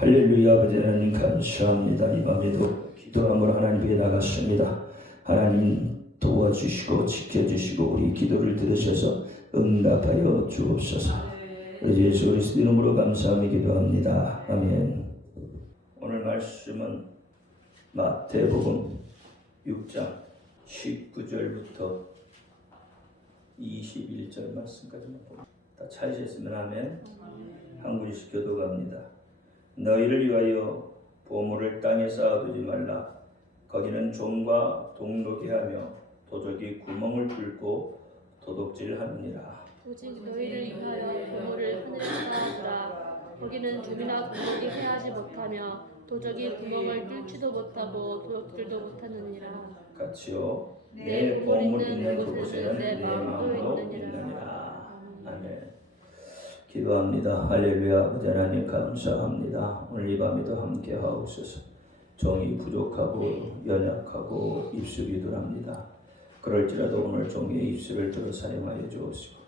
할렐루야. 아버지 하나님 감사합니다. 이 밤에도 기도함으로 하나님께 나갔습니다. 하나님 도와주시고 지켜주시고 우리 기도를 들으셔서 응답하여 주옵소서. 예수 그리스도 이름으로 감사하며 기도합니다. 아멘. 오늘 말씀은 마태복음 6장 19절부터 21절 말씀까지만 봅니다. 다 찾으셨으면 아멘. 한 구절씩 교도갑니다. 너희를 위하여 보물을 땅에 쌓아두지 말라. 거기는 종과 동록이 하며 도적이 구멍을 뚫고 도둑질하느니라. 오직 너희를 위하여 보물을 하늘에 쌓아두라. 거기는 종이나 도둑이 해하지 못하며 도적이 구멍을 뚫지도 못하고 도둑질도 못하느니라. 같이요. 내 보물 있는 그곳에는 내 마음도 있느니라. 아멘. 기도합니다. 할렐루야. 아버지 하나님 감사합니다. 오늘 이 밤에도 함께 하옵소서. 종이 부족하고 연약하고 입술이 덜합니다. 그럴지라도 오늘 종의 입술을 들어 사용하여 주옵시고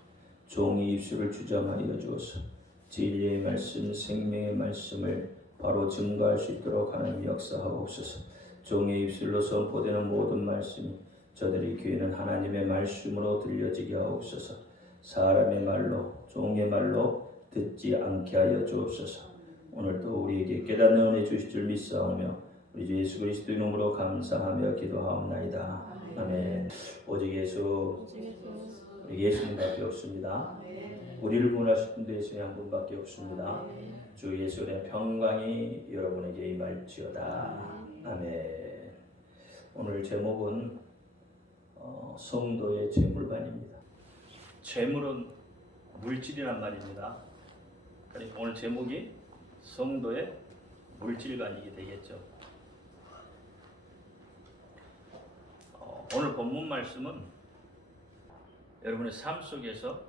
종이 입술을 주장하여 주옵소서. 진리의 말씀, 생명의 말씀을 바로 증거할 수 있도록 하나님 역사하옵소서. 종의 입술로 선포되는 모든 말씀이 저들이 귀에는 하나님의 말씀으로 들려지게 하옵소서. 사람의 말로 종의 말로 듣지 않게 하여 주옵소서. 오늘도 우리에게 깨닫는 은혜 주실 줄 믿사오며 우리 주 예수 그리스도 이름으로 감사하며 기도하옵나이다. 아멘. 오직 예수, 우리 예수님밖에 없습니다. 우리를 구원하실 분도 예수님 한 분밖에 없습니다. 주 예수의 평강이 여러분에게 임할지어다. 아멘. 오늘 제목은 성도의 재물관입니다. 재물은 물질이란 말입니다. 그러니까 오늘 제목이 성도의 물질관이게 되겠죠. 오늘 본문 말씀은 여러분의 삶 속에서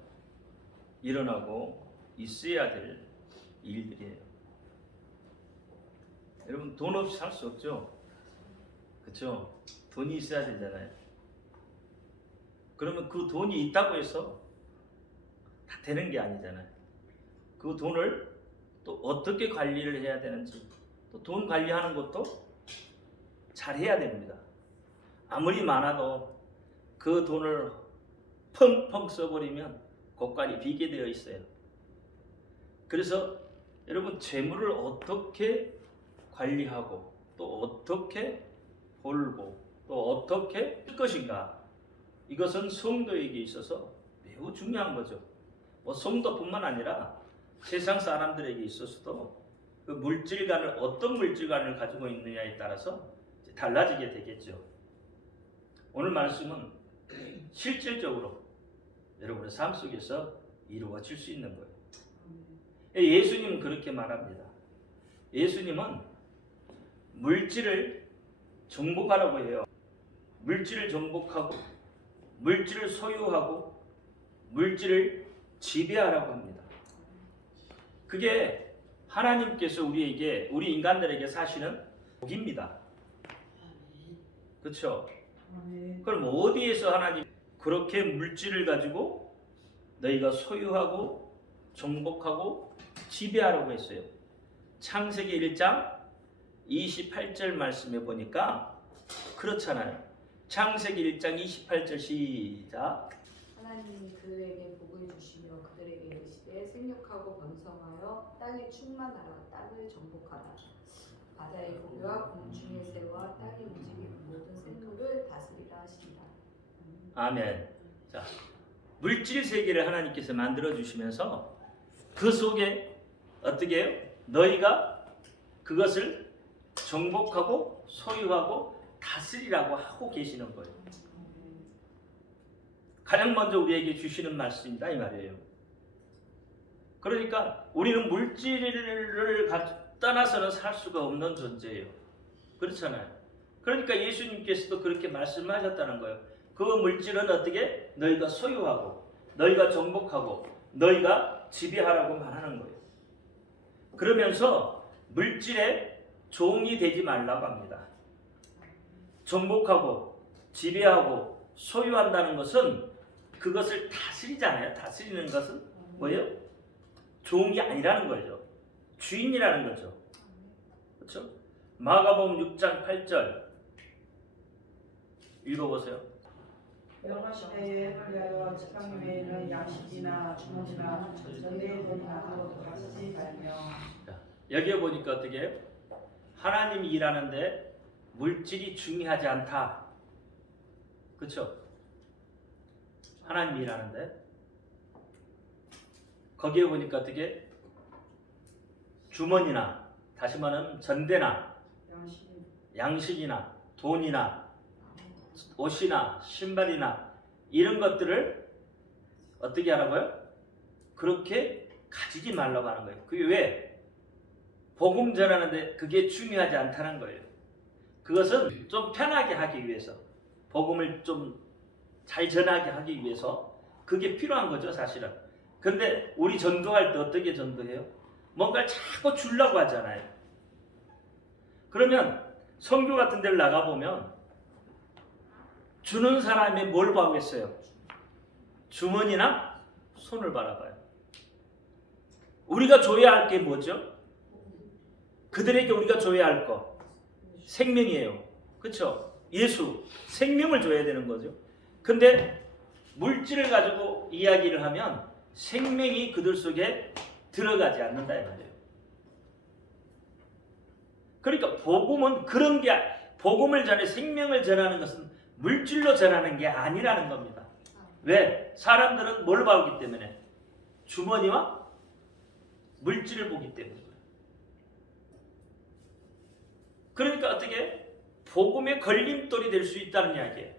일어나고 있어야 될 일들이에요. 여러분 돈 없이 살 수 없죠? 그렇죠? 돈이 있어야 되잖아요. 그러면 그 돈이 있다고 해서 다 되는 게 아니잖아요. 그 돈을 또 어떻게 관리를 해야 되는지, 또 돈 관리하는 것도 잘 해야 됩니다. 아무리 많아도 그 돈을 펑펑 써버리면 고깔이 비게 되어 있어요. 그래서 여러분 재물을 어떻게 관리하고 또 어떻게 벌고 또 어떻게 쓸 것인가, 이것은 성도에게 있어서 매우 중요한 거죠. 뭐 성도뿐만 아니라 세상 사람들에게 있어서도 그 물질관을 어떤 물질관을 가지고 있느냐에 따라서 달라지게 되겠죠. 오늘 말씀은 실질적으로 여러분의 삶 속에서 이루어질 수 있는 거예요. 예수님은 그렇게 말합니다. 예수님은 물질을 정복하라고 해요. 물질을 정복하고 물질을 소유하고 물질을 지배하라고 합니다. 그게 하나님께서 우리에게, 우리 인간들에게 사시는 복입니다. 그렇죠? 그럼 어디에서 하나님 그렇게 물질을 가지고 너희가 소유하고 정복하고 지배하라고 했어요? 창세기 1장 28절 말씀에 보니까 그렇잖아요. 창세기 1장 28절 시작. 하나님이 그들에게 복을 주시며 그들에게 이르시되 생육하고 번성하여 땅에 충만하라. 땅을 정복하라. 바다의 고기와 공중의 새와 땅에 움직이는 모든 생물을 다스리라 하시니라. 아멘. 자, 물질 세계를 하나님께서 만들어 주시면서 그 속에 어떻게 해요? 너희가 그것을 정복하고 소유하고 다스리라고 하고 계시는 거예요. 가장 먼저 우리에게 주시는 말씀이다 이 말이에요. 그러니까 우리는 물질을 떠나서는 살 수가 없는 존재예요. 그렇잖아요. 그러니까 예수님께서도 그렇게 말씀하셨다는 거예요. 그 물질은 어떻게? 너희가 소유하고 너희가 정복하고 너희가 지배하라고 말하는 거예요. 그러면서 물질의 종이 되지 말라고 합니다. 정복하고 지배하고 소유한다는 것은 그것을 다스리잖아요. 다스리는 것은 뭐예요? 종이 아니라는 거죠. 주인이라는 거죠. 그렇죠? 마가복음 6장 8절 읽어보세요. 영화시대에 해를 위하여 지팡이 외에는 양식이나 주머니나 전대의 돈이나 아무것도 가지지 말며. 여기에 보니까 어떻게 해요? 하나님이 일하는데 물질이 중요하지 않다. 그렇죠? 하나님이 일하는데 거기에 보니까 어떻게 주머니나 다시 말하면 전대나 양식이나 돈이나 옷이나 신발이나 이런 것들을 어떻게 하라고요? 그렇게 가지지 말라고 하는 거예요. 그게 왜? 복음 전하는데 그게 중요하지 않다는 거예요. 그것은 좀 편하게 하기 위해서, 복음을 좀 잘 전하게 하기 위해서 그게 필요한 거죠, 사실은. 근데 우리 전도할 때 어떻게 전도해요? 뭔가를 자꾸 주려고 하잖아요. 그러면 선교 같은 데를 나가보면 주는 사람이 뭘 보겠어요? 주머니나 손을 바라봐요. 우리가 줘야 할 게 뭐죠? 그들에게 우리가 줘야 할 거 생명이에요. 그렇죠? 예수, 생명을 줘야 되는 거죠. 근데 물질을 가지고 이야기를 하면 생명이 그들 속에 들어가지 않는다 이 말이에요. 그러니까 복음은 그런 게, 복음을 전해 생명을 전하는 것은 물질로 전하는 게 아니라는 겁니다. 왜? 사람들은 뭘 보기 때문에? 주머니와 물질을 보기 때문에. 그러니까 어떻게? 복음의 걸림돌이 될 수 있다는 이야기예요.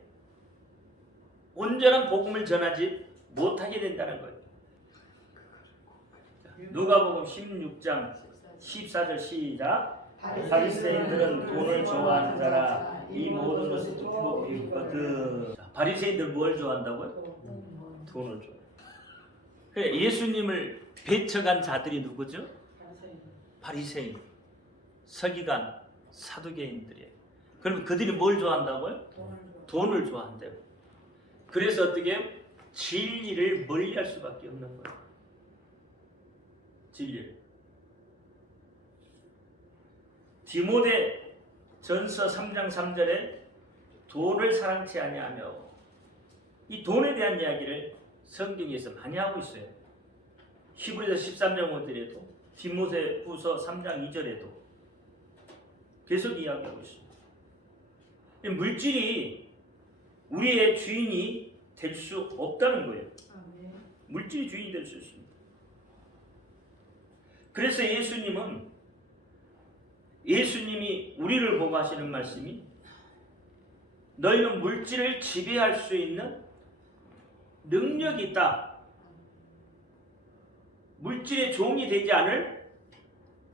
온전한 복음을 전하지 못하게 된다는 거예요. 누가복음 16장 14절 시작. 바리새인들은 돈을 좋아하는 자라 이 모든 것을 듣고 비웃거든. 바리새인들 뭘 좋아한다고요? 돈을 좋아해요. 그래, 예수님을 배척한 자들이 누구죠? 바리새인, 서기관, 사두개인들이에요. 그럼 그들이 뭘 좋아한다고요? 돈을 좋아한대요. 그래서 어떻게 진리를 멀리할 수밖에 없는 거예요. 진리를. 디모데 전서 3장 3절에 돈을 사랑치 아니하며, 이 돈에 대한 이야기를 성경에서 많이 하고 있어요. 히브리서 13장 5절에도, 디모데 후서 3장 2절에도 계속 이야기하고 있습니다. 물질이 우리의 주인이 될 수 없다는 거예요. 물질이 주인이 될 수 있습니다. 그래서 예수님이 우리를 보고 하시는 말씀이, 너희는 물질을 지배할 수 있는 능력이 있다. 물질의 종이 되지 않을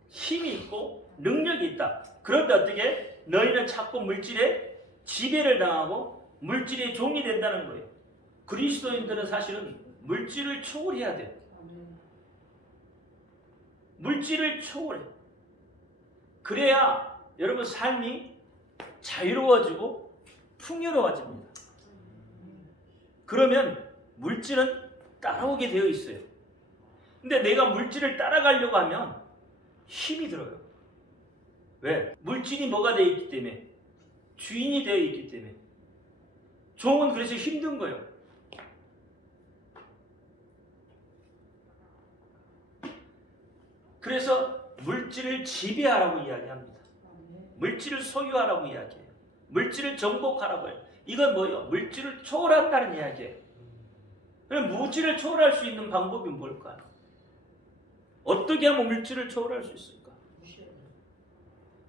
힘이 있고 능력이 있다. 그런데 어떻게? 너희는 자꾸 물질의 지배를 당하고 물질의 종이 된다는 거예요. 그리스도인들은 사실은 물질을 초월해야 돼요. 물질을 초월해. 그래야 여러분 삶이 자유로워지고 풍요로워집니다. 그러면 물질은 따라오게 되어 있어요. 근데 내가 물질을 따라가려고 하면 힘이 들어요. 왜? 물질이 뭐가 되어 있기 때문에, 주인이 되어 있기 때문에. 종은 그래서 힘든 거예요. 그래서 물질을 지배하라고 이야기합니다. 물질을 소유하라고 이야기해요. 물질을 정복하라고 해요. 이건 뭐예요? 물질을 초월한다는 이야기예요. 그럼 물질을 초월할 수 있는 방법이 뭘까요? 어떻게 하면 물질을 초월할 수 있을까?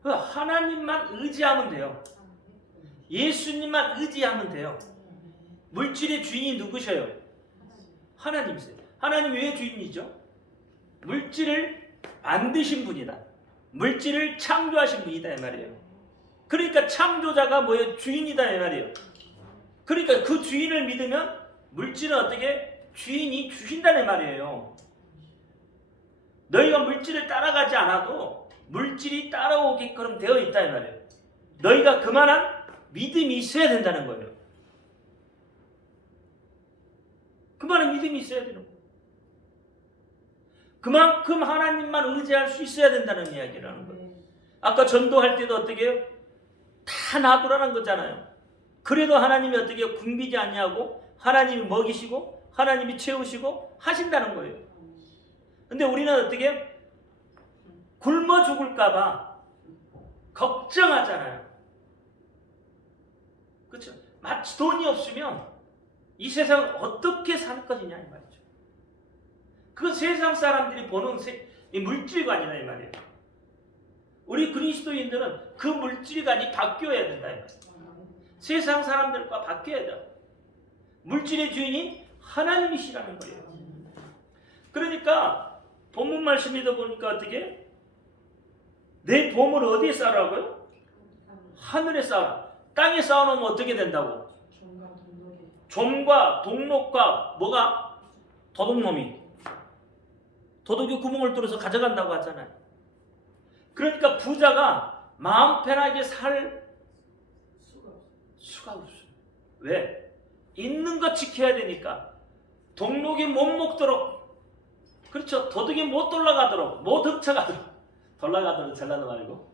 하나님만 의지하면 돼요. 예수님만 의지하면 돼요. 물질의 주인이 누구셔요? 하나님이세요. 하나님이 왜 주인이죠? 물질을 만드신 분이다. 물질을 창조하신 분이다 이 말이에요. 그러니까 창조자가 뭐예요? 주인이다 이 말이에요. 그러니까 그 주인을 믿으면 물질은 어떻게? 주인이 주신다는 말이에요. 너희가 물질을 따라가지 않아도 물질이 따라오게끔 되어 있다 이 말이에요. 너희가 그만한 믿음이 있어야 된다는 거예요. 그만한 믿음이 있어야 되는 거예요. 그만큼 하나님만 의지할 수 있어야 된다는 이야기라는 거예요. 아까 전도할 때도 어떻게 해요? 다 놔두라는 거잖아요. 그래도 하나님이 어떻게 해요? 굶기지 않냐고 하나님이 먹이시고 하나님이 채우시고 하신다는 거예요. 근데 우리는 어떻게 해요? 굶어 죽을까봐 걱정하잖아요. 그렇죠? 마치 돈이 없으면 이 세상을 어떻게 살 것이냐 이 말이죠. 그 세상 사람들이 보는 이 물질관이다 이 말이에요. 우리 그리스도인들은 그 물질관이 바뀌어야 된다 이 말이에요. 세상 사람들과 바뀌어야 돼. 물질의 주인이 하나님이시라는 거예요. 그러니까 본문 말씀에도 보니까 어떻게 내 보물을 어디에 쌓으라고요? 하늘에 쌓아라. 땅에 쌓아놓으면 어떻게 된다고? 좀과 동록과 뭐가? 도둑놈이 도둑이 구멍을 뚫어서 가져간다고 하잖아요. 그러니까 부자가 마음 편하게 살 수가 없어요. 왜? 있는 거 지켜야 되니까. 동록이 못 먹도록, 그렇죠, 도둑이 못 돌아가도록, 못 훔쳐가도록, 돌아가도록 전라도 말고.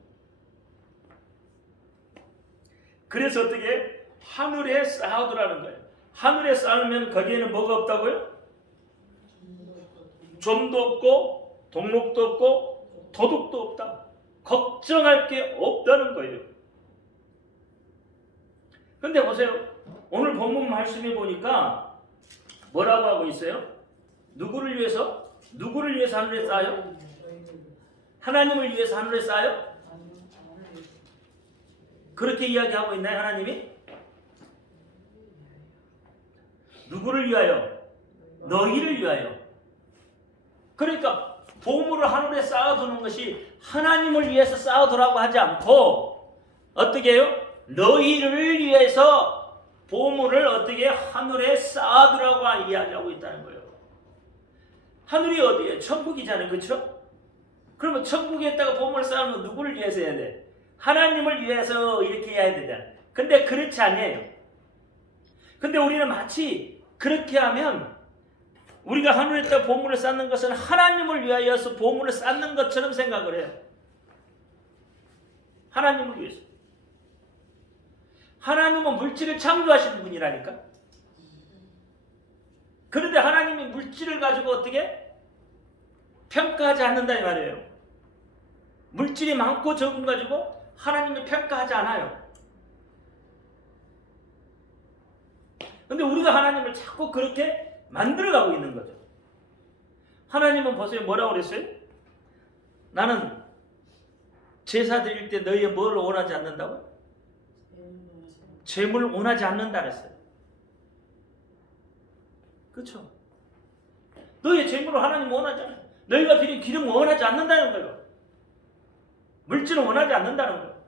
그래서 어떻게 하늘에 쌓아두라는 거예요. 하늘에 쌓으면 거기에는 뭐가 없다고요? 좀도 없고 동록도 없고 도둑도 없다. 걱정할 게 없다는 거예요. 근데 보세요. 오늘 본문 말씀해 보니까 뭐라고 하고 있어요? 누구를 위해서? 누구를 위해서 하늘에 쌓아요? 하나님을 위해서 하늘에 쌓아요? 그렇게 이야기하고 있나요, 하나님이? 누구를 위하여? 너희를 위하여. 그러니까 보물을 하늘에 쌓아두는 것이 하나님을 위해서 쌓아두라고 하지 않고 어떻게 해요? 너희를 위해서 보물을 어떻게 하늘에 쌓아두라고 이야기하고 있다는 거예요. 하늘이 어디예요? 천국이잖아요. 그렇죠? 그러면 천국에다가 보물을 쌓으면 누구를 위해서 해야 돼? 하나님을 위해서 이렇게 해야 되잖아. 근데 그렇지 않아요. 근데 우리는 마치 그렇게 하면 우리가 하늘에다 보물을 쌓는 것은 하나님을 위하여서 보물을 쌓는 것처럼 생각을 해요. 하나님을 위해서. 하나님은 물질을 창조하시는 분이라니까. 그런데 하나님이 물질을 가지고 어떻게 평가하지 않는다 이 말이에요. 물질이 많고 적은 가지고 하나님이 평가하지 않아요. 근데 우리가 하나님을 자꾸 그렇게 만들어가고 있는 거죠. 하나님은 보세요. 뭐라고 그랬어요? 나는 제사 드릴 때 너희의 뭐를 원하지 않는다고? 재물을 원하지 않는다 그랬어요. 그렇죠? 너희의 재물을 하나님 원하지 않아요. 너희가 드린 기름을 원하지 않는다는 거예요. 물질을 원하지 않는다는 거예요.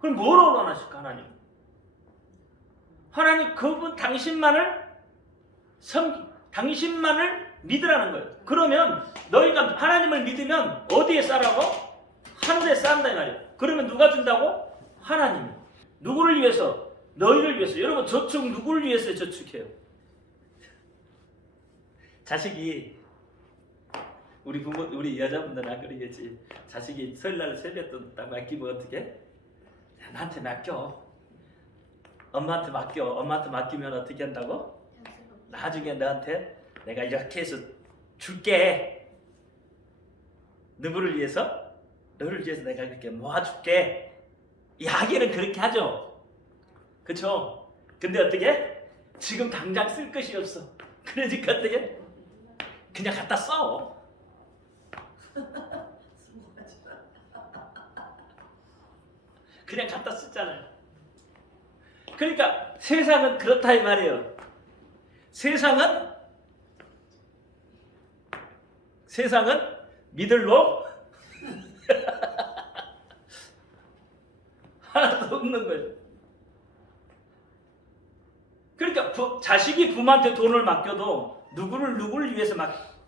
그럼 뭐를 원하실까 하나님? 하나님 그분 당신만을 당신만을 믿으라는 거예요. 그러면 너희가 하나님을 믿으면 어디에 쌓으라고? 하늘에 쌓는다 이 말이에요. 그러면 누가 준다고? 하나님이. 누구를 위해서? 너희를 위해서. 여러분 저축 누구를 위해서 저축해요? 자식이 우리 부모 우리 여자분들은 안 그러겠지. 자식이 설날 세뱃돈 딱 맡기면 어떻게? 나한테 맡겨. 엄마한테 맡겨. 엄마한테 맡기면 어떻게 한다고? 나중에 너한테 내가 이렇게 해서 줄게. 누구를 위해서? 너를 위해서 내가 이렇게 모아줄게. 이야기는 그렇게 하죠. 그쵸? 근데 어떻게? 지금 당장 쓸 것이 없어. 그러니까 어떻게? 그냥 갖다 써. 그냥 갖다 쓰잖아요. 그러니까 세상은 그렇다 이 말이에요. 세상은 믿을로 하나도 없는 거예요. 그러니까 자식이 부모한테 돈을 맡겨도 누구를 위해서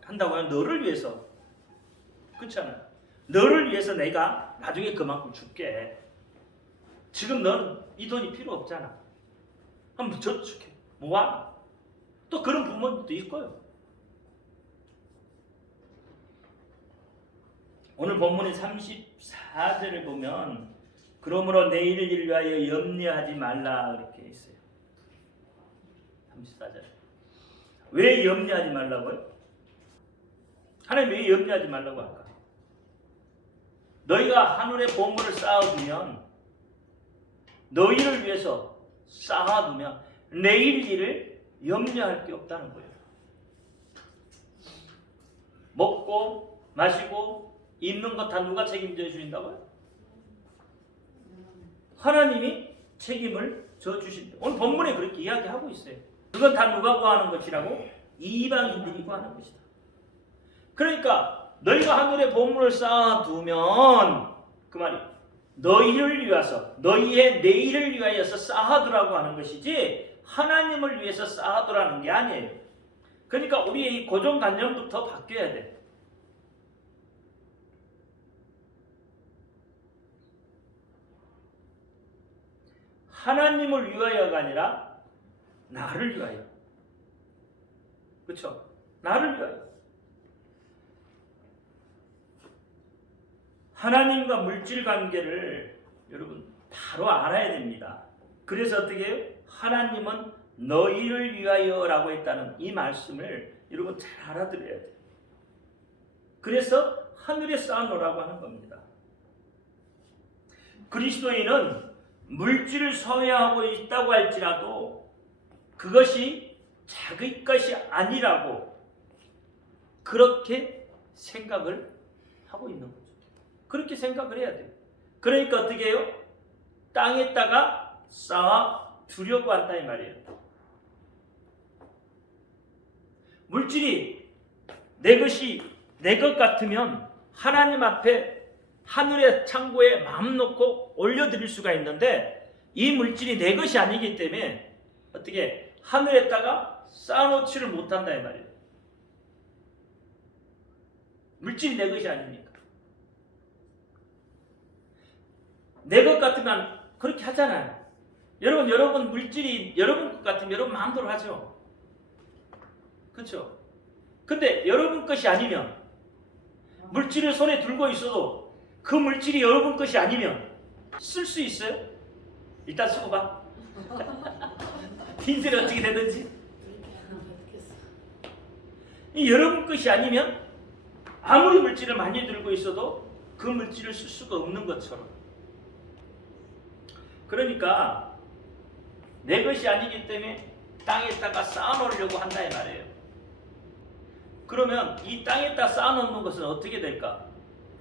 한다고요? 너를 위해서. 그렇잖아요. 너를 위해서 내가 나중에 그만큼 줄게. 지금 너는 이 돈이 필요 없잖아. 한번 저축해. 모아. 또 그런 부모님도 있고요. 오늘 본문의 34절을 보면 그러므로 내일을 위하여 염려하지 말라 이렇게 있어요. 34절. 왜 염려하지 말라고요? 하나님 왜 염려하지 말라고 할까? 너희가 하늘의 보물을 쌓아두면 너희를 위해서 쌓아두면 내일 일을 염려할 게 없다는 거예요. 먹고 마시고 입는 것 다 누가 책임져 주신다고요? 하나님이 책임을 져 주신다. 오늘 본문에 그렇게 이야기하고 있어요. 그건 다 누가 구하는 것이라고? 이방인들이 구하는 것이다. 그러니까 너희가 하늘의 보물을 쌓아두면 그 말이 너희를 위해서 너희의 내일을 위하여서 쌓아두라고 하는 것이지 하나님을 위해서 쌓아두라는 게 아니에요. 그러니까 우리의 이 고정관념부터 바뀌어야 돼. 하나님을 위하여가 아니라 나를 위하여. 그렇죠? 나를 위하여. 하나님과 물질 관계를 여러분 바로 알아야 됩니다. 그래서 어떻게 해요? 하나님은 너희를 위하여라고 했다는 이 말씀을 여러분 잘 알아들어야 돼요. 그래서 하늘에 쌓아놓으라고 하는 겁니다. 그리스도인은 물질을 소유하고 있다고 할지라도 그것이 자기 것이 아니라고 그렇게 생각을 하고 있는 거죠. 그렇게 생각을 해야 돼요. 그러니까 어떻게 해요? 땅에다가 쌓아 두려고 한다 이 말이에요. 물질이 내 것이 내 것 같으면 하나님 앞에 하늘의 창고에 마음 놓고 올려드릴 수가 있는데 이 물질이 내 것이 아니기 때문에 어떻게 하늘에다가 쌓아놓지를 못한다 이 말이에요. 물질이 내 것이 아니니까. 내 것 같으면 그렇게 하잖아요. 여러분 물질이 여러분 것 같으면 여러분 마음대로 하죠. 그렇죠? 근데 여러분 것이 아니면 물질을 손에 들고 있어도 그 물질이 여러분 것이 아니면 쓸 수 있어요? 일단 쓰고 봐. 빈셀이 어떻게 되든지. 이 여러분 것이 아니면 아무리 물질을 많이 들고 있어도 그 물질을 쓸 수가 없는 것처럼. 그러니까 내 것이 아니기 때문에 땅에다가 쌓아놓으려고 한다 이 말이에요. 그러면 이 땅에다 쌓아놓는 것은 어떻게 될까?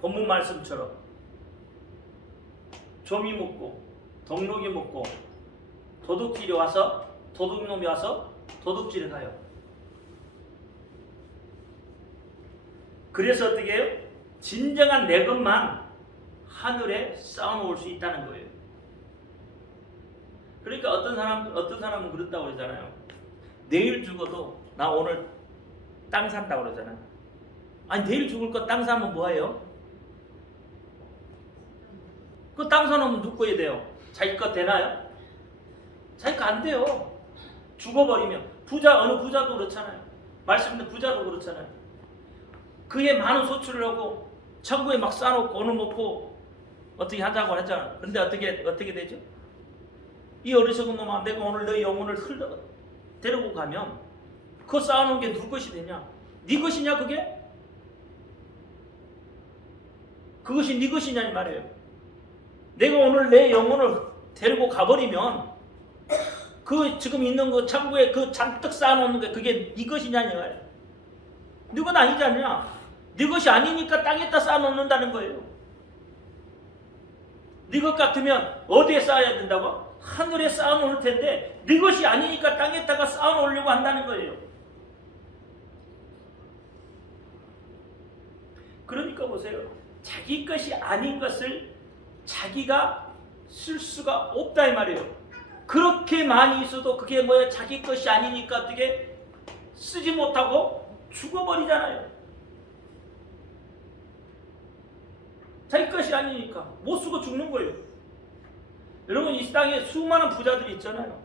본문 말씀처럼 좀이 먹고 동록이 먹고 도둑놈이 와서 도둑질을 가요. 그래서 어떻게 해요? 진정한 내 것만 하늘에 쌓아놓을 수 있다는 거예요. 그러니까 어떤 사람은 그렇다고 그러잖아요. 내일 죽어도 나 오늘 땅 산다고 그러잖아요. 아니 내일 죽을 거 땅 사면 뭐예요? 그 땅 사놓으면 누구 거에 돼요? 자기 거 되나요? 자기 거 안 돼요. 죽어버리면 어느 부자도 그렇잖아요. 말씀드린 부자도 그렇잖아요. 그에 많은 소출을 하고 천국에 막 쌓아놓고 오늘 먹고 어떻게 하자고 하잖아요. 그런데 어떻게 되죠? 이 어리석은 놈아 내가 오늘 너희 영혼을 데리고 가면 그거 쌓아놓은 게 누구 것이 되냐? 네 것이냐 그게? 그것이 네 것이냐 이 말이에요. 내가 오늘 내 영혼을 데리고 가버리면 그 지금 있는 그 창고에 그 잔뜩 쌓아놓는 게 그게 네 것이냐 이 말이에요. 네 건 아니지 않냐? 네 것이 아니니까 땅에다 쌓아놓는다는 거예요. 네 것 같으면 어디에 쌓아야 된다고? 하늘에 쌓아놓을 텐데 네 것이 아니니까 땅에다가 쌓아놓으려고 한다는 거예요. 그러니까 보세요. 자기 것이 아닌 것을 자기가 쓸 수가 없다 이 말이에요. 그렇게 많이 있어도 그게 뭐야? 자기 것이 아니니까 어떻게 쓰지 못하고 죽어버리잖아요. 자기 것이 아니니까 못 쓰고 죽는 거예요. 여러분 이 땅에 수많은 부자들이 있잖아요.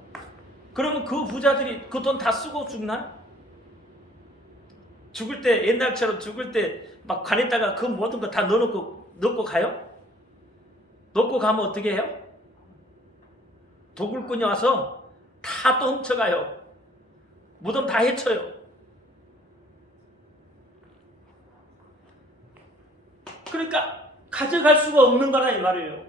그러면 그 부자들이 그 돈 다 쓰고 죽나? 죽을 때 옛날처럼 죽을 때 막 관에다가 그 모든 거 다 넣고 가요? 넣고 가면 어떻게 해요? 도굴꾼이 와서 다 또 훔쳐가요. 무덤 다 해쳐요. 그러니까 가져갈 수가 없는 거라 이 말이에요.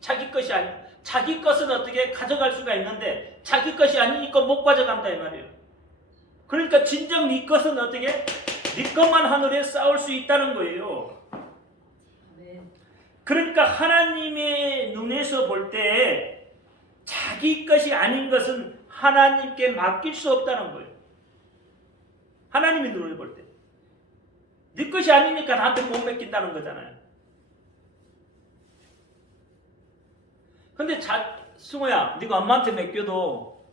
자기 것이 아니야. 자기 것은 어떻게 가져갈 수가 있는데 자기 것이 아니니까 못 가져간다 이 말이에요. 그러니까 진정 네 것은 어떻게 네 것만 하늘에 쌓을 수 있다는 거예요. 그러니까 하나님의 눈에서 볼 때 자기 것이 아닌 것은 하나님께 맡길 수 없다는 거예요. 하나님의 눈을 볼 때. 네 것이 아니니까 나한테 못 맡긴다는 거잖아요. 근데 승호야, 네가 엄마한테 맡겨도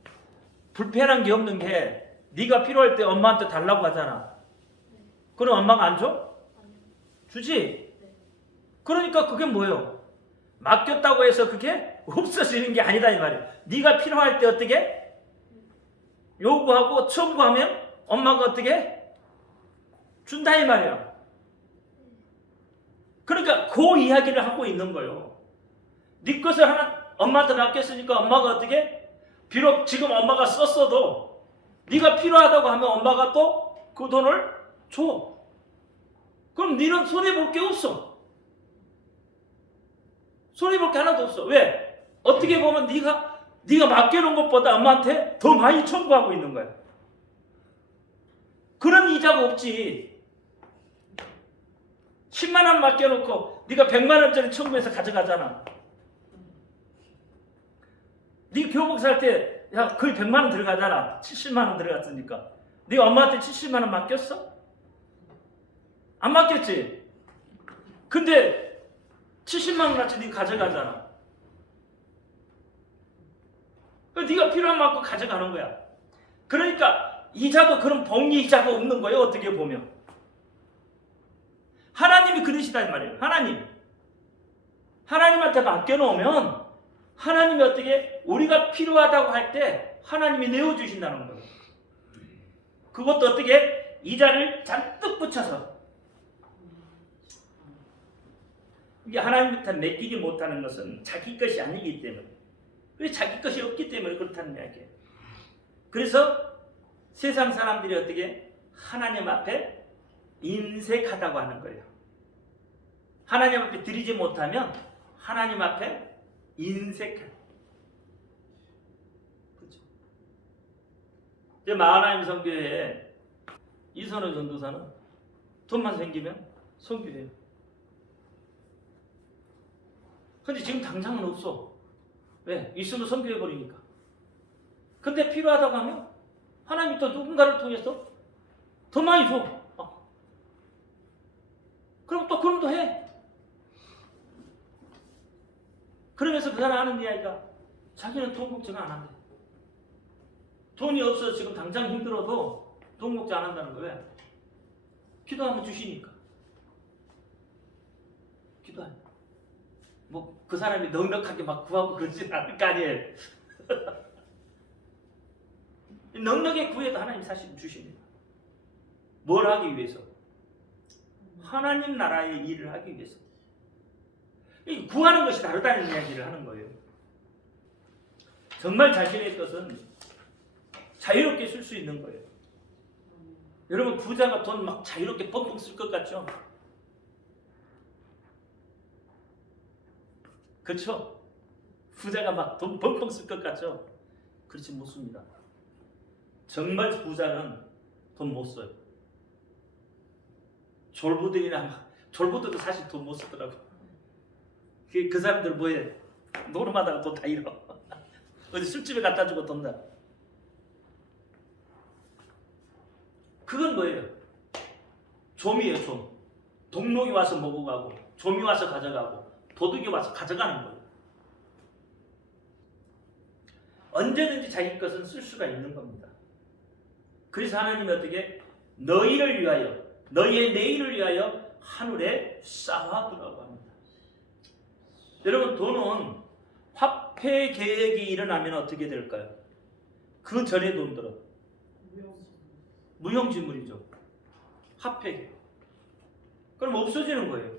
불편한 게 없는 게 네가 필요할 때 엄마한테 달라고 하잖아. 그럼 엄마가 안 줘? 주지? 그러니까 그게 뭐예요? 맡겼다고 해서 그게 없어지는 게 아니다 이 말이에요. 네가 필요할 때 어떻게? 요구하고 청구하면 엄마가 어떻게? 준다 이 말이야. 그러니까 그 이야기를 하고 있는 거예요. 네 것을 엄마한테 맡겼으니까 엄마가 어떻게? 비록 지금 엄마가 썼어도 네가 필요하다고 하면 엄마가 또 그 돈을 줘. 그럼 너는 손해볼 게 없어. 손해볼 게 하나도 없어. 왜? 어떻게 보면 네가 맡겨놓은 것보다 엄마한테 더 많이 청구하고 있는 거야. 그런 이자가 없지. 10만 원 맡겨놓고 네가 100만 원짜리 청구해서 가져가잖아. 네 교복 살 때 야 거의 100만 원 들어가잖아. 70만 원 들어갔으니까. 네 엄마한테 70만 원 맡겼어? 안 맡겼지? 근데 70만 원어치 네가 가져가잖아. 네가 필요한 만큼 가져가는 거야. 그러니까 이자도 그런 복리 이자가 없는 거예요. 어떻게 보면. 하나님이 그러시다 이 말이에요. 하나님한테 맡겨놓으면 하나님이 어떻게 우리가 필요하다고 할 때 하나님이 내어주신다는 거예요. 그것도 어떻게 이자를 잔뜩 붙여서. 이게 하나님한테 맡기지 못하는 것은 자기 것이 아니기 때문에. 왜 자기 것이 없기 때문에 그렇다는 이야기예요. 그래서 세상 사람들이 어떻게 하나님 앞에 인색하다고 하는 거예요. 하나님 앞에 드리지 못하면 하나님 앞에 인색해. 그렇죠? 이제 마하나임 선교회에 이선호 전도사는 돈만 생기면 선교해요. 근데 지금 당장은 없어. 왜? 있으면 선교해버리니까. 근데 필요하다고 하면 하나님이 또 누군가를 통해서 더 많이 줘. 그럼 또 해. 그러면서 그 사람 하는 이야기가 자기는 돈 걱정 안 한대. 돈이 없어서 지금 당장 힘들어도 돈 걱정 안 한다는 거예요. 왜? 기도하면 주시니까. 기도하면. 뭐 그 사람이 넉넉하게 막 구하고 그러진 않을 거 아니에요. 넉넉하게 구해도 하나님 사실 주십니다. 뭘 하기 위해서? 하나님 나라의 일을 하기 위해서. 구하는 것이 다르다는 이야기를 하는 거예요. 정말 자신의 것은 자유롭게 쓸 수 있는 거예요. 여러분 부자가 돈 막 자유롭게 뻥뻥 쓸 것 같죠? 그렇죠? 부자가 막 돈 뻥뻥 쓸 것 같죠? 그렇지 못 씁니다. 정말 부자는 돈 못 써요. 졸부들도 사실 돈 못 쓰더라고. 그 사람들 뭐해? 노름하다가 돈 다 잃어. 어디 술집에 갖다 주고 돈 다. 그건 뭐예요? 좀이에요, 좀. 동록이 와서 먹고 가고, 좀이 와서 가져가고, 도둑이 와서 가져가는 거예요. 언제든지 자기 것은 쓸 수가 있는 겁니다. 그래서 하나님이 어떻게 너희를 위하여, 너희의 내일을 위하여 하늘에 쌓아두라고 합니다. 여러분 돈은 화폐 개혁이 일어나면 어떻게 될까요? 그 전의 돈들은 무형지물이죠. 화폐 개혁. 그럼 없어지는 거예요.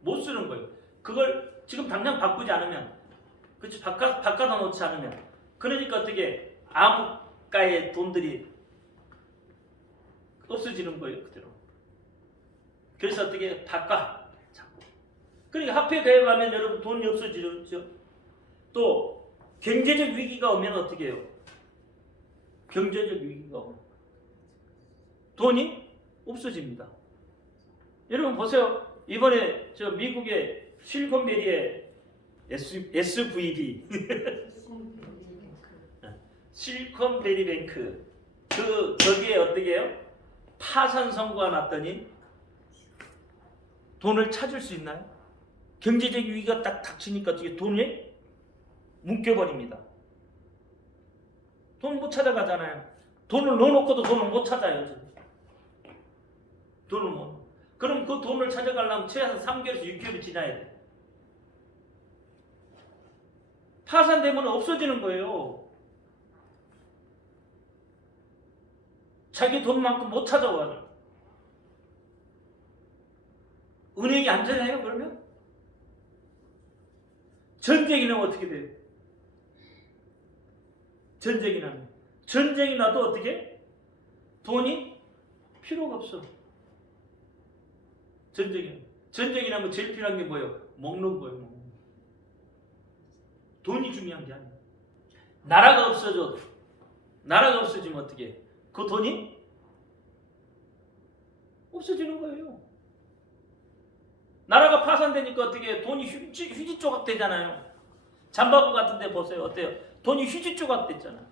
못 쓰는 거예요. 그걸 지금 당장 바꾸지 않으면, 그렇지, 바꿔다 놓지 않으면, 그러니까 어떻게 암흑가의 돈들이 없어지는 거예요, 그대로. 그래서 어떻게 바꿔. 그러니까 화폐가에 가면 여러분 돈이 없어지죠. 또 경제적 위기가 오면 어떻게 해요? 경제적 위기가 오면 돈이 없어집니다. 여러분 보세요. 이번에 저 미국의 실리콘밸리의 SVB 실리콘밸리 뱅크 거기에 어떻게 해요? 파산 선고가 났더니 돈을 찾을 수 있나요? 경제적 위기가 딱 닥치니까 어떻게 돈이 묶여버립니다. 돈 못 찾아가잖아요. 돈을 넣어놓고도 돈을 못 찾아요. 돈을 못. 그럼 그 돈을 찾아가려면 최소 3개월에서 6개월이 지나야 돼. 파산되면 없어지는 거예요. 자기 돈만큼 못 찾아와요. 은행이 안전해요, 그러면? 전쟁이 나면 어떻게 돼요? 전쟁이 나면. 전쟁이 나도 어떻게? 돈이 필요가 없어. 전쟁이 나면 제일 필요한 게 뭐예요? 먹는 거예요. 돈이 중요한 게 아니에요. 나라가 없어지면 어떻게 해? 그 돈이 없어지는 거예요. 나라가 파산되니까 어떻게 돈이 휴지 조각 되잖아요. 잠바구 같은 데 보세요. 어때요? 돈이 휴지 조각 됐잖아요.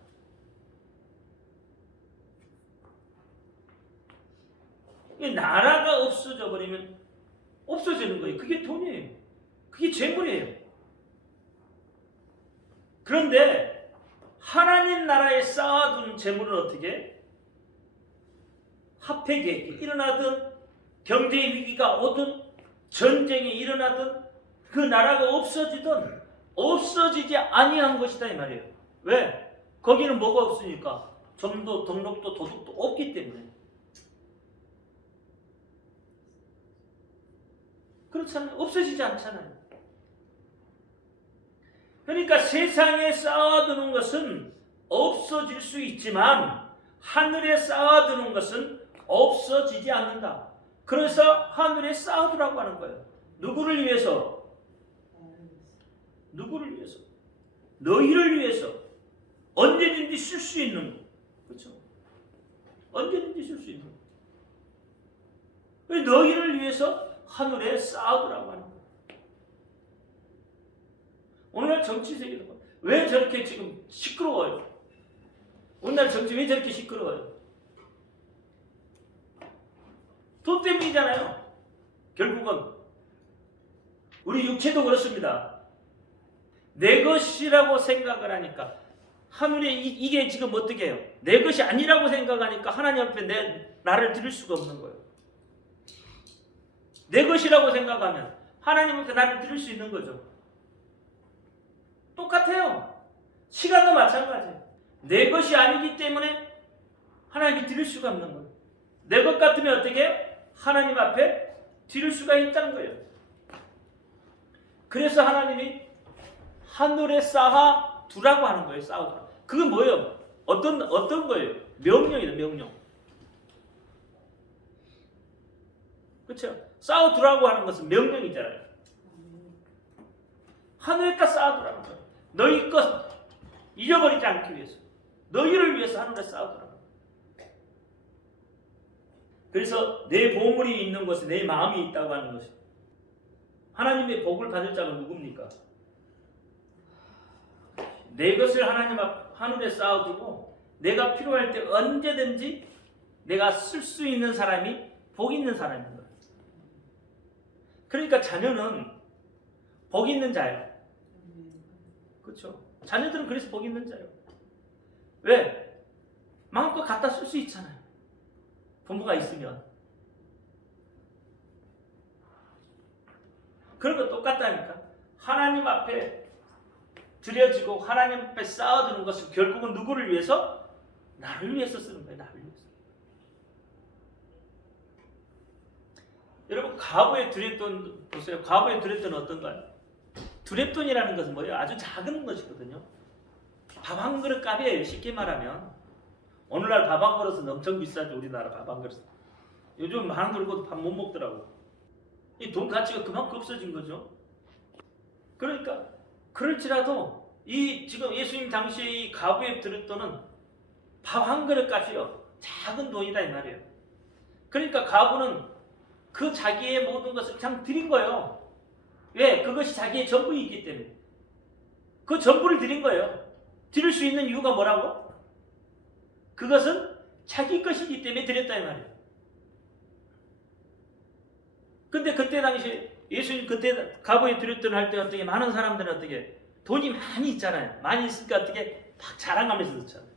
나라가 없어져 버리면 없어지는 거예요. 그게 돈이에요. 그게 재물이에요. 그런데 하나님 나라에 쌓아둔 재물은 어떻게? 화폐계획이 일어나든 경제 위기가 오든 전쟁이 일어나든 그 나라가 없어지든 없어지지 아니한 것이다 이 말이에요. 왜? 거기는 뭐가 없으니까 점도 등록도 도둑도 없기 때문에. 그렇잖아요. 없어지지 않잖아요. 그러니까 세상에 쌓아두는 것은 없어질 수 있지만 하늘에 쌓아두는 것은 없어지지 않는다. 그래서 하늘에 쌓아두라고 하는 거예요. 누구를 위해서? 누구를 위해서? 너희를 위해서. 언제든지 쓸 수 있는 거. 그렇죠? 언제든지 쓸 수 있는 거. 너희를 위해서 하늘에 쌓아두라고 하는 거예요. 오늘날 정치 세계는 왜 저렇게 지금 시끄러워요? 오늘날 정치 왜 저렇게 시끄러워요? 돈 때문이잖아요. 결국은 우리 육체도 그렇습니다. 내 것이라고 생각을 하니까 하늘에 이게 지금 어떻게 해요? 내 것이 아니라고 생각하니까 하나님 앞에 나를 드릴 수가 없는 거예요. 내 것이라고 생각하면 하나님 앞에 나를 드릴 수 있는 거죠. 똑같아요. 시간도 마찬가지예요. 내 것이 아니기 때문에 하나님이 드릴 수가 없는 거예요. 내 것 같으면 어떻게? 하나님 앞에 드릴 수가 있다는 거예요. 그래서 하나님이 하늘에 쌓아 두라고 하는 거예요. 쌓아두라. 그건 뭐예요? 어떤 거예요? 명령이다, 명령. 그렇죠? 쌓아두라고 하는 것은 명령이잖아요. 하늘에다 쌓아두라는 거예요. 너희 것 잃어버리지 않기 위해서. 너희를 위해서 하늘에 쌓아두라는 거예요. 그래서 내 보물이 있는 곳에 내 마음이 있다고 하는 것이. 하나님의 복을 받을 자가 누굽니까? 내 것을 하나님 앞 하늘에 쌓아두고 내가 필요할 때 언제든지 내가 쓸 수 있는 사람이 복 있는 사람인 거예요. 그러니까 자녀는 복 있는 자예요. 그렇죠? 자녀들은 그래서 복 있는 자예요. 왜? 마음껏 갖다 쓸 수 있잖아요. 부모가 있으면. 그런 거 똑같다니까. 하나님 앞에 드려지고 하나님 앞에 쌓아두는 것은 결국은 누구를 위해서? 나를 위해서 쓰는 거예요. 나를 위해서. 여러분 과부의 두랫돈 보세요. 과부의 두랫돈은 어떤가요? 두랫돈이라는 것은 뭐예요? 아주 작은 것이거든요. 밥 한 그릇 값이에요. 쉽게 말하면 오늘날 밥 한 그릇은 엄청 비싸죠. 우리나라 밥 한 그릇. 요즘 한 그릇도 밥 못 먹더라고. 이 돈 가치가 그만큼 없어진 거죠. 그러니까 그럴지라도 이 지금 예수님 당시에 이 과부의 두랫돈은 밥 한 그릇 값이요. 작은 돈이다 이 말이에요. 그러니까 과부는 그 자기의 모든 것을 그냥 드린 거예요. 왜? 그것이 자기의 전부이기 때문에. 그 전부를 드린 거예요. 드릴 수 있는 이유가 뭐라고? 그것은 자기 것이기 때문에 드렸다 이 말이에요. 근데 그때 당시 예수님 그때 과부의 두랫돈 할 때 어떻게 많은 사람들은 어떻게 돈이 많이 있잖아요. 많이 있으니까 어떻게 막 자랑하면서 넣잖아요.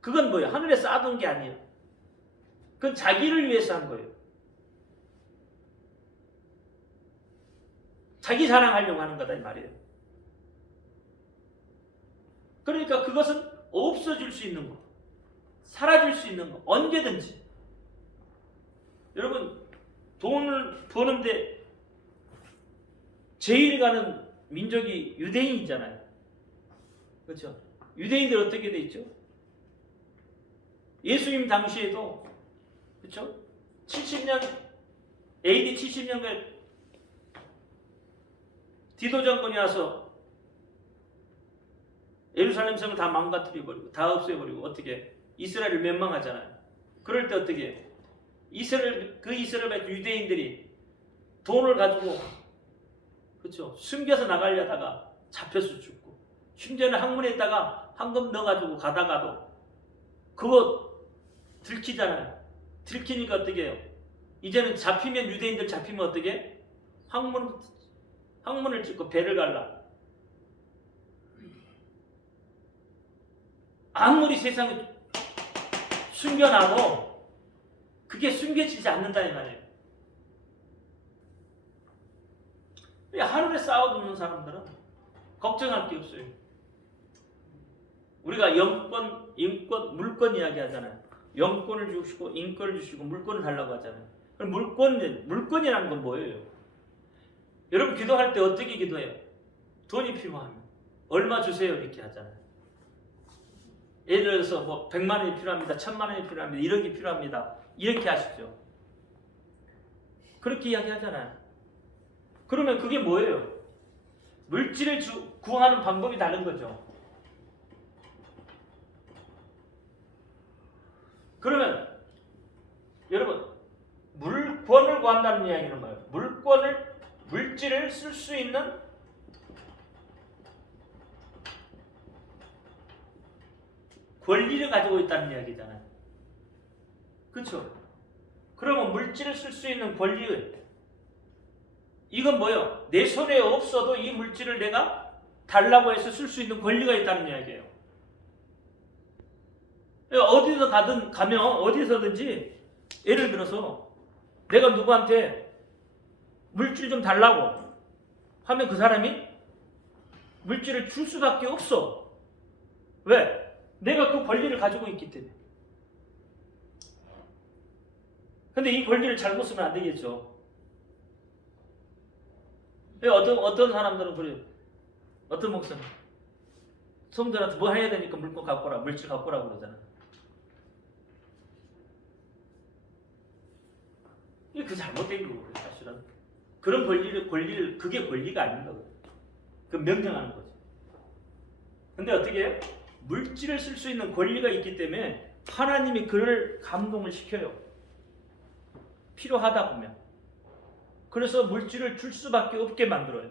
그건 뭐예요? 하늘에 쌓아둔 게 아니에요. 그건 자기를 위해서 한 거예요. 자기 자랑하려고 하는 거다 이 말이에요. 그러니까 그것은 없어질 수 있는 거, 사라질 수 있는 거, 언제든지. 여러분 돈을 버는데 제일 가는 민족이 유대인이잖아요. 그렇죠? 유대인들 어떻게 돼 있죠? 예수님 당시에도 그렇죠? 70년 AD 70년에 디도 장군이 와서 예루살렘 성을 다 망가뜨려버리고 다 없애버리고 어떻게 이스라엘을 멸망하잖아요. 그럴 때 어떻게 이스라엘 유대인들이 돈을 가지고 그렇죠? 숨겨서 나가려다가 잡혀서 죽고 심지어는 항문에다가 황금 넣어가지고 가다가도 그거 들키잖아요. 들키니까 어떻게 해요? 이제는 잡히면 유대인들 잡히면 어떻게 해? 항문을 찍고 배를 갈라. 아무리 세상에 숨겨놔도 그게 숨겨지지 않는다 이 말이에요. 하늘에 쌓아두는 사람들은 걱정할 게 없어요. 우리가 영권, 인권, 물권 이야기 하잖아요. 영권을 주시고 인권을 주시고 물권을 달라고 하잖아요. 그럼 물권이라는 건 뭐예요? 여러분 기도할 때 어떻게 기도해요? 돈이 필요하면 얼마 주세요 이렇게 하잖아요. 예를 들어서 뭐 100만 원이 필요합니다. 1000만 원이 필요합니다. 1억이 필요합니다. 이렇게 하십시오. 그렇게 이야기하잖아요. 그러면 그게 뭐예요? 물질을 구하는 방법이 다른 거죠. 그러면 여러분 물권을 구한다는 이야기는 뭐예요? 물질을 쓸 수 있는 권리를 가지고 있다는 이야기잖아요. 그렇죠? 그러면 물질을 쓸 수 있는 권리 이건 뭐예요? 내 손에 없어도 이 물질을 내가 달라고 해서 쓸 수 있는 권리가 있다는 이야기예요. 어디서 가면 어디서든지 예를 들어서 내가 누구한테 물질 좀 달라고 하면 그 사람이 물질을 줄 수밖에 없어. 왜? 내가 그 권리를 가지고 있기 때문에. 근데 이 권리를 잘못 쓰면 안 되겠죠. 어떤 사람들은 그래요. 어떤 목사님 성도들한테 뭐 해야 되니까 물질 갖고 오라 그러잖아. 이게 그 잘못된 거고요, 사실은. 그런 권리를 그게 권리가 아닌 거거든요. 그 명령하는 거죠. 근데 어떻게 해요? 물질을 쓸 수 있는 권리가 있기 때문에 하나님이 그를 감동을 시켜요. 필요하다 보면. 그래서 물질을 줄 수밖에 없게 만들어요.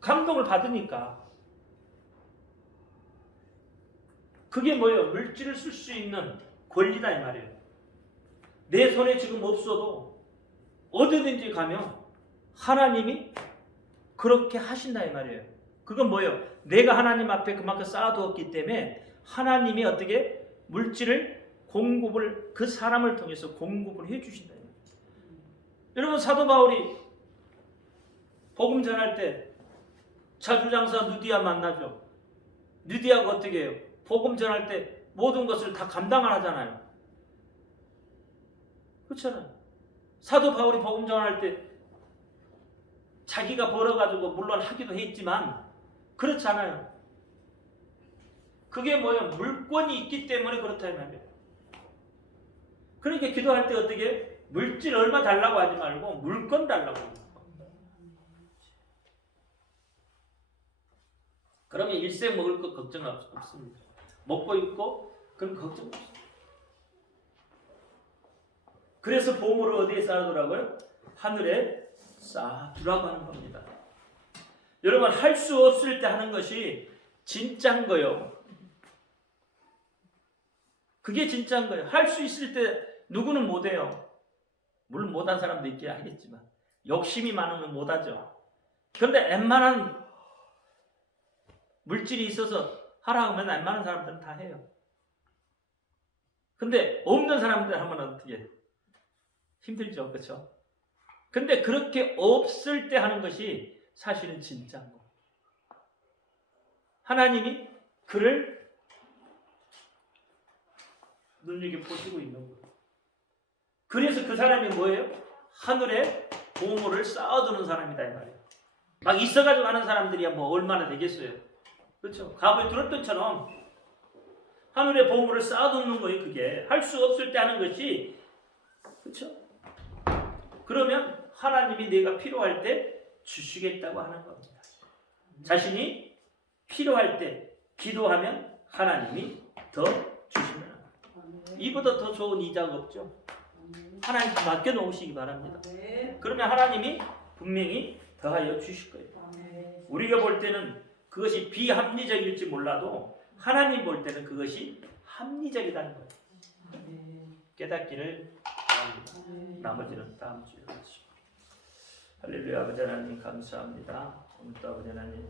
감동을 받으니까. 그게 뭐예요? 물질을 쓸 수 있는 권리다 이 말이에요. 내 손에 지금 없어도 어디든지 가면 하나님이 그렇게 하신다 이 말이에요. 그건 뭐예요? 내가 하나님 앞에 그만큼 쌓아두었기 때문에 하나님이 어떻게 물질을 공급을 그 사람을 통해서 공급을 해주신다. 여러분 사도 바울이 복음 전할 때 자주장사 누디아 만나죠. 누디아가 어떻게 해요? 복음 전할 때 모든 것을 다 감당을 하잖아요. 그렇잖아요. 사도 바울이 복음 전할 때 자기가 벌어가지고 물론 하기도 했지만 그렇지 않아요. 그게 뭐예요? 물권이 있기 때문에 그렇다 이 말이에요. 그러니까 기도할 때 어떻게 물질 얼마 달라고 하지 말고 물권 달라고 해요. 그러면 일생 먹을 것 걱정 없습니다. 먹고 입고 그럼 걱정 없어요. 그래서 보물을 어디에 쌓아두라고요? 하늘에 쌓아두라고 하는 겁니다. 여러분 할 수 없을 때 하는 것이 진짜인 거예요. 그게 진짜인 거예요. 할 수 있을 때 누구는 못해요. 물론 못한 사람도 있긴 하겠지만 욕심이 많으면 못하죠. 그런데 웬만한 물질이 있어서 하라 하면 웬만한 사람들은 다 해요. 근데 없는 사람들 하면 어떻게 해요? 힘들죠. 그렇죠? 근데 그렇게 없을 때 하는 것이 사실은 진짜인 거. 하나님이 그를 눈여겨보시고 있는 거예요. 그래서 그 사람이 뭐예요? 하늘에 보물을 쌓아두는 사람이다 이 말이에요. 막 있어가지고 하는 사람들이야 뭐 얼마나 되겠어요. 그렇죠? 과거에 들었던 처럼 하늘에 보물을 쌓아두는 거예요. 그게 할 수 없을 때 하는 것이 그렇죠? 그러면 하나님이 내가 필요할 때 주시겠다고 하는 겁니다. 자신이 필요할 때 기도하면 하나님이 더 주시면 이보다 더 좋은 이자가 없죠. 하나님 맡겨놓으시기 바랍니다. 그러면 하나님이 분명히 더하여 주실 거예요. 우리가 볼 때는 그것이 비합리적일지 몰라도 하나님 볼 때는 그것이 합리적이라는 거예요. 깨닫기를 바랍니다. 나머지는 다음 주에 하시죠. 할렐루야. 아버지 하나님 감사합니다. 오늘도 아버지 하나님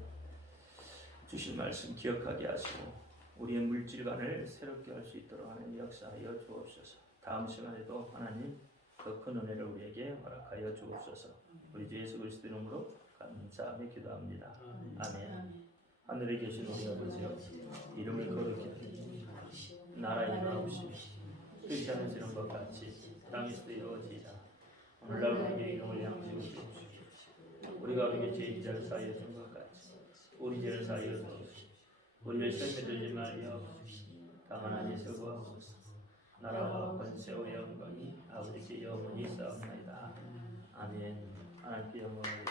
주신 말씀 기억하게 하시고 우리의 물질관을 새롭게 할 수 있도록 하나님 역사하여 주옵소서. 다음 시간에도 하나님 더 큰 은혜를 우리에게 허락하여 주옵소서. 우리 주 예수 그리스도 이름으로 감사하며 기도합니다. 아멘. 하늘에 계신 우리 아버지여 이름을 거룩히 여기시고 나라의 임하옵시며 뜻이 하늘처럼 것 같이 땅에서도 이루어지이다. 오늘날 우리에게 일용할 양식을 주옵시고 우리가 우리에게 죄인자를 사하여 준 것 같이 우리 죄를 사하여 주옵시고 우리를 시험에 들지 말게 하옵시고 다만 안에서 구하옵소서. 나라와 권세와 영광이 아버지께 영원히 있사옵나이다. 아멘. 하나님께 영광을